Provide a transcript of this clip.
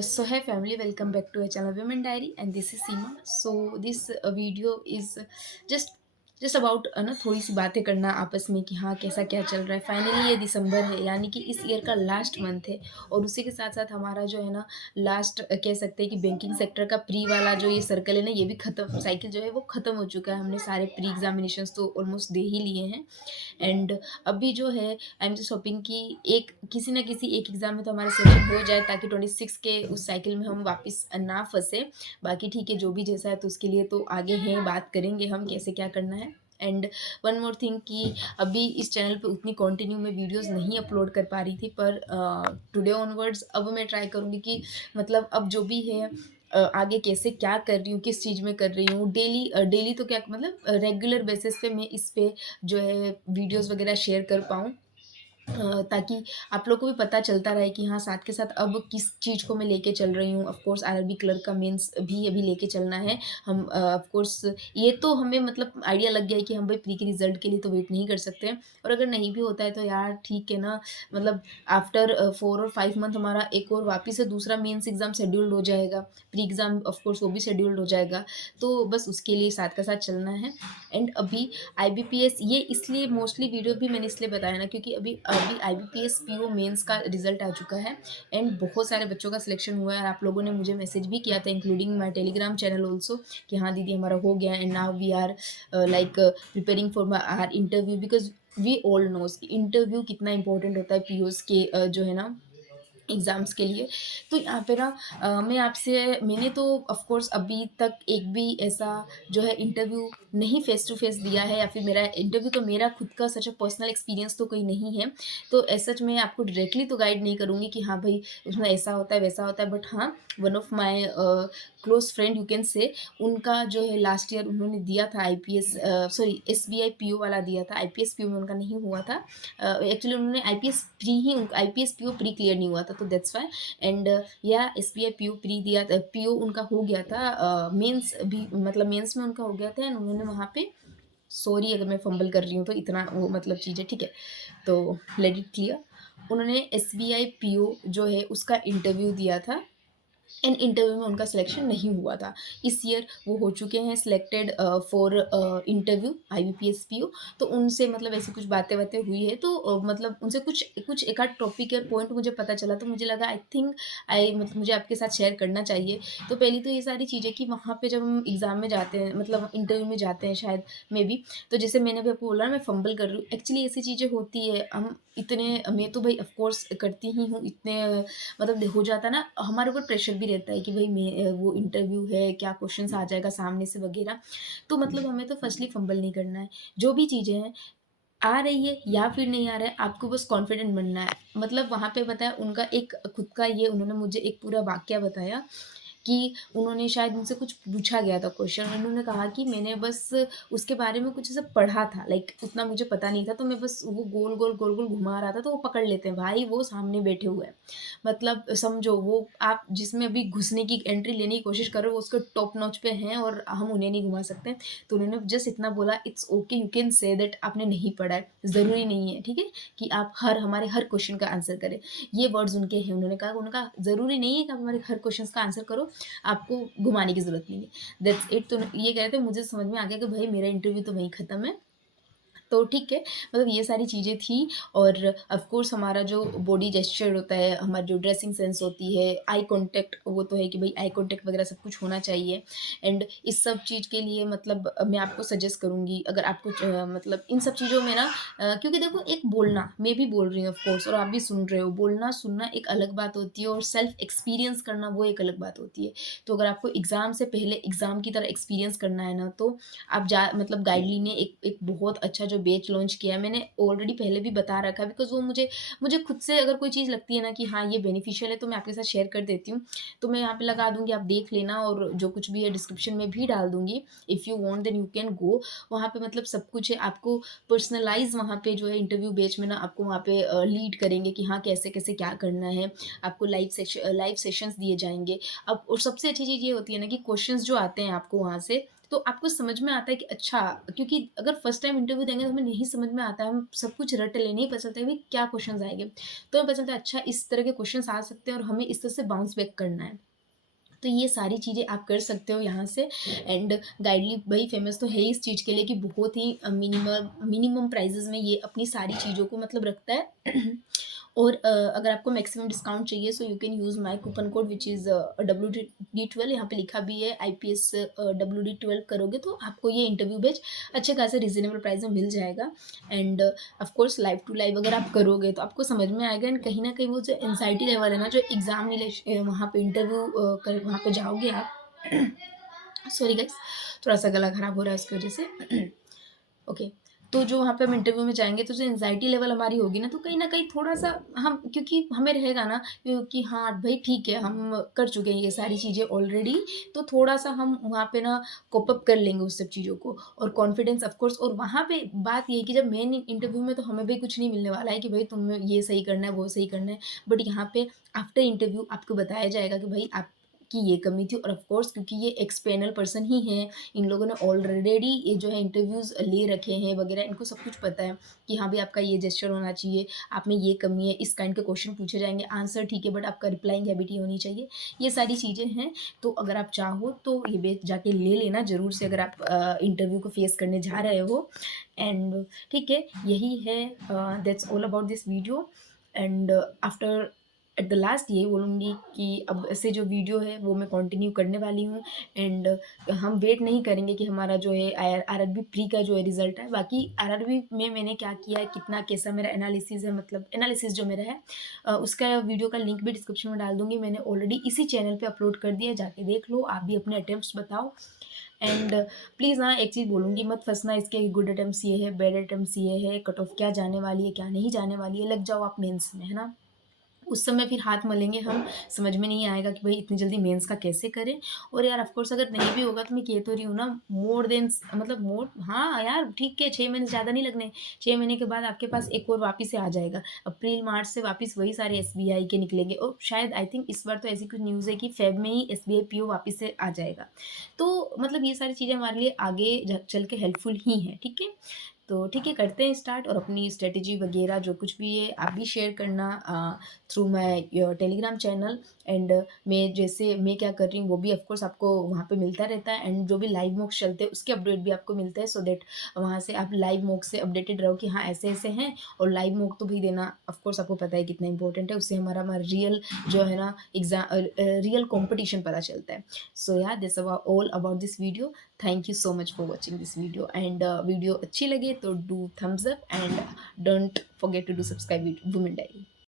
So hey family, welcome back to our channel Women Diary, and this is Seema. So this video is just just about ना थोड़ी सी बातें करना आपस में कि हाँ कैसा क्या चल रहा है। फाइनली ये दिसंबर है, यानी कि इस ईयर का लास्ट मंथ है, और उसी के साथ साथ हमारा जो है ना लास्ट कह सकते हैं कि बैंकिंग सेक्टर का प्री वाला जो ये सर्कल है ना, ये भी ख़त्म, साइकिल जो है वो ख़त्म हो चुका है। हमने सारे प्री एग्जामिनेशंस तो ऑलमोस्ट दे ही लिए हैं। एंड अभी जो है आई एम जस्ट होपिंग कि एक किसी ना किसी एक एग्ज़ाम में तो हमारा सिलेक्शन हो जाए, ताकि 26 के उस साइकिल में हम वापस ना फंसे। बाकी ठीक है, जो भी जैसा है तो उसके लिए तो आगे हैं, बात करेंगे हम कैसे क्या करना है। एंड वन मोर थिंग कि अभी इस चैनल पे उतनी कंटिन्यू में वीडियोस नहीं अपलोड कर पा रही थी, पर टुडे ऑनवर्ड्स अब मैं ट्राई करूँगी कि मतलब अब जो भी है आगे कैसे क्या कर रही हूँ, किस चीज़ में कर रही हूँ, डेली डेली तो क्या मतलब रेगुलर बेसिस पे मैं इस पे जो है वीडियोस वगैरह शेयर कर पाऊँ, ताकि आप लोग को भी पता चलता रहे कि हाँ साथ के साथ अब किस चीज़ को मैं लेके चल रही हूँ। ऑफ कोर्स आरआरबी क्लर्क का मेंस भी अभी लेके चलना है हम। ऑफ कोर्स ये तो हमें मतलब आइडिया लग गया है कि हम भाई प्री के रिजल्ट के लिए तो वेट नहीं कर सकते हैं, और अगर नहीं भी होता है तो यार ठीक है ना, मतलब आफ्टर 4 और 5 मंथ हमारा एक और वापस से दूसरा मेंस एग्ज़ाम शेड्यूल्ड हो जाएगा, प्री एग्ज़ाम ऑफ कोर्स वो भी शेड्यूल्ड हो जाएगा। तो बस उसके लिए साथ का साथ चलना है। एंड अभी आईबीपीएस ये इसलिए मोस्टली वीडियो भी मैंने इसलिए बताया ना, क्योंकि अभी अभी आईबीपीएस पीओ मेंस का रिजल्ट आ चुका है, एंड बहुत सारे बच्चों का सिलेक्शन हुआ है, और आप लोगों ने मुझे मैसेज भी किया था including my Telegram channel also कि हाँ दीदी हमारा हो गया, and now we are like preparing for our interview, because we all knows interview कितना इंपॉर्टेंट होता है पीओस के जो है ना एग्ज़ाम्स के लिए। तो यहाँ पे ना मैं आपसे मैंने तो ऑफ कोर्स अभी तक एक भी ऐसा जो है इंटरव्यू नहीं फ़ेस टू फ़ेस दिया है, या फिर मेरा इंटरव्यू तो मेरा खुद का सच अ पर्सनल एक्सपीरियंस तो कोई नहीं है। तो एज़ सच मैं आपको डायरेक्टली तो गाइड नहीं करूँगी कि हाँ भाई उसमें ऐसा होता है वैसा होता है, बट हाँ one of my close friend you can say, उनका जो है लास्ट ईयर उन्होंने दिया था आईपीएस, सॉरी एसबीआई पीओ वाला दिया था, आईपीएस पीओ में उनका नहीं हुआ था। एक्चुअली उन्होंने आईपीएस पीओ प्री क्लियर नहीं हुआ था, तो दैट्स वाई। एंड या एसबीआई पीओ प्री दिया था, पीओ उनका हो गया था, मेंस भी मतलब मेंस में उनका हो गया था, एंड उन्होंने वहाँ पे, सॉरी अगर मैं फंबल कर रही हूँ तो इतना वो मतलब चीज़ है, ठीक है। तो लेट इट क्लियर, उन्होंने एसबीआई पीओ जो है उसका इंटरव्यू दिया था, एंड इंटरव्यू में उनका सिलेक्शन नहीं हुआ था। इस ईयर वो हो चुके हैं selected for interview IBPS PO. तो उनसे मतलब ऐसी कुछ बातें बातें हुई है, तो मतलब उनसे कुछ कुछ एक आध टॉपिक या पॉइंट मुझे पता चला, तो मुझे लगा आई थिंक आई मतलब मुझे आपके साथ शेयर करना चाहिए। तो पहली तो ये सारी चीज़ें कि वहाँ पे जब हम एग्ज़ाम में जाते हैं, मतलब इंटरव्यू में जाते हैं शायद मे बी, तो जैसे मैंने भी आपको बोला मैं फंबल कर रही हूँ, एक्चुअली ऐसी चीज़ें होती है। हम इतने मैं तो भाई ऑफ कोर्स करती ही हूँ इतने मतलब हो जाता है ना, हमारे ऊपर प्रेशर भी रहता है कि भाई मैं वो इंटरव्यू है, क्या क्वेश्चंस आ जाएगा सामने से वगैरह। तो मतलब हमें तो फर्स्टली फंबल नहीं करना है। जो भी चीज़ें हैं आ रही है या फिर नहीं आ रहा है, आपको बस कॉन्फिडेंट बनना है। मतलब वहाँ पे पता है उनका एक खुद का ये उन्होंने मुझे एक पूरा वाक्य बताया कि उन्होंने शायद उनसे कुछ पूछा गया था क्वेश्चन, उन्होंने कहा कि मैंने बस उसके बारे में कुछ ऐसा पढ़ा था, लाइक उतना मुझे पता नहीं था, तो मैं बस वो गोल गोल गोल गोल घुमा रहा था, तो वो पकड़ लेते हैं भाई, वो सामने बैठे हुए हैं। मतलब समझो वो आप जिसमें अभी घुसने की एंट्री लेने की कोशिश कर रहे हो, वो उसके टॉप नॉच पे हैं और हम उन्हें नहीं घुमा सकते। तो उन्होंने जस्ट इतना बोला, it's okay you can say that आपने नहीं पढ़ा है, ज़रूरी नहीं है ठीक है कि आप हमारे हर क्वेश्चन का आंसर करें। ये वर्ड्स उनके हैं, उन्होंने कहा उनका ज़रूरी नहीं है कि आप हमारे हर क्वेश्चन का आंसर करो, आपको घुमाने की ज़रूरत नहीं है। That's it. तो ये कह रहे थे, मुझे समझ में आ गया कि भाई मेरा इंटरव्यू तो वहीं ख़त्म है। तो ठीक है, मतलब ये सारी चीज़ें थी। और ऑफ कोर्स हमारा जो बॉडी जेस्चर होता है, हमारी जो ड्रेसिंग सेंस होती है, आई कॉन्टैक्ट, वो तो है कि भाई आई कॉन्टैक्ट वगैरह सब कुछ होना चाहिए। एंड इस सब चीज़ के लिए मतलब मैं आपको सजेस्ट करूँगी, अगर आपको मतलब इन सब चीज़ों में ना क्योंकि देखो एक बोलना, मैं भी बोल रही हूँ ऑफ कोर्स और आप भी सुन रहे हो, बोलना सुनना एक अलग बात होती है, और सेल्फ एक्सपीरियंस करना वो एक अलग बात होती है। तो अगर आपको एग्ज़ाम से पहले एग्ज़ाम की तरह एक्सपीरियंस करना है ना, तो आप जा मतलब गाइडली ने एक बहुत अच्छा जो बैच लॉन्च किया है, मैंने ऑलरेडी पहले भी बता रखा है, बिकॉज़ वो मुझे मुझे खुद से अगर कोई चीज़ लगती है ना कि हाँ, ये बेनिफिशियल है, तो मैं आपके साथ शेयर कर देती हूँ। तो मैं यहाँ पे लगा दूँगी, आप देख लेना, और जो कुछ भी है डिस्क्रिप्शन में भी डाल दूँगी। If you want then you can go. वहाँ पे मतलब सब कुछ है, आपको पर्सनलाइज़ वहाँ पे जो है इंटरव्यू बैच में ना आपको वहाँ पे लीड करेंगे कि हाँ, कैसे-कैसे क्या करना है। आपको लाइव सेशंस दिए जाएँगे। अब और सबसे अच्छी चीज़ ये होती है ना कि क्वेश्चंस जो आते हैं आपको वहाँ से, तो आपको समझ में आता है कि अच्छा, क्योंकि अगर फर्स्ट टाइम इंटरव्यू देंगे तो हमें नहीं समझ में आता है, हम सब कुछ रट ले, नहीं पता चलता है भाई क्या क्वेश्चंस आएँगे। तो हमें पता चलता है अच्छा इस तरह के क्वेश्चंस आ सकते हैं और हमें इस तरह से बाउंस बैक करना है। तो ये सारी चीज़ें आप कर सकते हो यहाँ से। एंड गाइडली भाई फ़ेमस तो है ही इस चीज़ के लिए कि बहुत ही मिनिमम प्राइसेज़ में ये अपनी सारी चीज़ों को मतलब रखता है। और अगर आपको मैक्सिमम डिस्काउंट चाहिए so you can use my coupon code which is WD12, यहाँ पे लिखा भी है IPS WD12 करोगे तो आपको ये इंटरव्यू बैच अच्छे खासे रीज़नेबल प्राइस में मिल जाएगा। And of course live to live अगर आप करोगे तो आपको समझ में आएगा। एंड कहीं न कहीं वो जो एंग्ज़ायटी लेवल है ना, जो वहाँ पे इंटरव्यू वहाँ पे जाओगे आप। सॉरी गाइस, थोड़ा-सा गला खराब हो रहा है उसकी वजह से। ओके, तो जो वहाँ पे हम इंटरव्यू में जाएँगे तो जो एंग्ज़ायटी लेवल हमारी होगी ना, तो कहीं न कहीं थोड़ा-सा हम, क्योंकि हमें रहेगा ना कि हाँ, भई ठीक है, हम कर चुके हैं ये सारी चीज़ें ऑलरेडी, तो थोड़ा-सा हम वहाँ पे ना कोप अप कर लेंगे उस सब चीज़ों को और कॉन्फिडेंस ऑफ कोर्स। और वहाँ पे बात ये है कि जब मेन इंटरव्यू में तो हमें भी कुछ नहीं मिलने वाला है कि भई तुम्हें ये सही करना है, वो सही करना है। बट यहाँ पे आफ्टर इंटरव्यू आपको बताया जाएगा कि भई आपकी ये कमी थी। और ऑफ कोर्स क्योंकि ये एक्स पैनल पर्सन ही हैं, इन लोगों ने ऑलरेडी ये जो है इंटरव्यूज़ ले रखे हैं वगैरह, इनको सब कुछ पता है कि हाँ भाई आपका ये जेस्चर होना चाहिए, आप में ये कमी है, इस काइंड के क्वेश्चन पूछे जाएँगे, आंसर ठीक है बट आपका रिप्लाइंग हैबिट ये होनी चाहिए। ये सारी चीज़ें हैं, तो अगर आप चाहो तो ये बैच जाके ले लेना ज़रूर से अगर आप इंटरव्यू को फेस करने जा रहे हो। एंड ठीक है, यही है, that's all about this video. And after at the last यही बोलूँगी कि अब से जो वीडियो है वो मैं कंटिन्यू करने वाली हूँ। एंड हम वेट नहीं करेंगे कि हमारा जो है आरआरबी प्री का जो है रिजल्ट है। बाकी आरआरबी में मैंने क्या किया है, कितना कैसा मेरा एनालिसिस है, मतलब एनालिसिस जो मेरा है उसका वीडियो का लिंक भी डिस्क्रिप्शन में डाल दूंगी। मैंने ऑलरेडी इसी चैनल पे अपलोड कर दिया है, जाके देख लो, आप भी अपने अटेम्प्ट्स बताओ। एंड प्लीज़ हाँ, एक चीज़ बोलूँगी, मत फंसना इसके गुड अटेम्प्ट्स ये है, बैड अटेम्प्ट्स ये है, कट ऑफ क्या जाने वाली है क्या नहीं जाने वाली है, लग जाओ आप मेंस में, है ना। उस समय फिर हाथ मलेंगे हम, समझ में नहीं आएगा कि भाई इतनी जल्दी मेंस का कैसे करें। और यार ऑफ कोर्स अगर नहीं भी होगा तो मैं कह तो रही हूँ ना, मोर देन मतलब मोर, हाँ यार ठीक है, 6 महीने ज़्यादा नहीं लगने। 6 महीने के बाद आपके पास एक और वापस से आ जाएगा। अप्रैल मार्च से वापस वही सारे एसबीआई के निकलेंगे और शायद आई थिंक इस बार तो ऐसी कुछ न्यूज़ है कि फेब में ही एसबीआई पीओ वापस से आ जाएगा। तो मतलब ये सारी चीज़ें हमारे लिए आगे चल के हेल्पफुल ही हैं, ठीक है। तो ठीक है, करते हैं स्टार्ट। और अपनी स्ट्रेटजी वगैरह जो कुछ भी है आप भी शेयर करना through my Telegram channel. And मैं क्या कर रही हूँ वो भी ऑफ कोर्स आपको वहाँ पे मिलता रहता है। एंड जो भी लाइव मॉक्स चलते हैं उसके अपडेट भी आपको मिलते हैं, सो दैट वहाँ से आप लाइव मॉक से अपडेटेड रहो कि हाँ ऐसे ऐसे हैं। और लाइव मॉक तो भी देना ऑफ कोर्स आपको पता है कितना इंपॉर्टेंट है, उससे हमारा रियल जो है ना एग्जाम रियल कॉम्पिटिशन पता चलता है। So yeah this all about this video. Thank you so much for watching this video. And video अच्छी लगे तो do thumbs up and don't forget to do subscribe Women diary.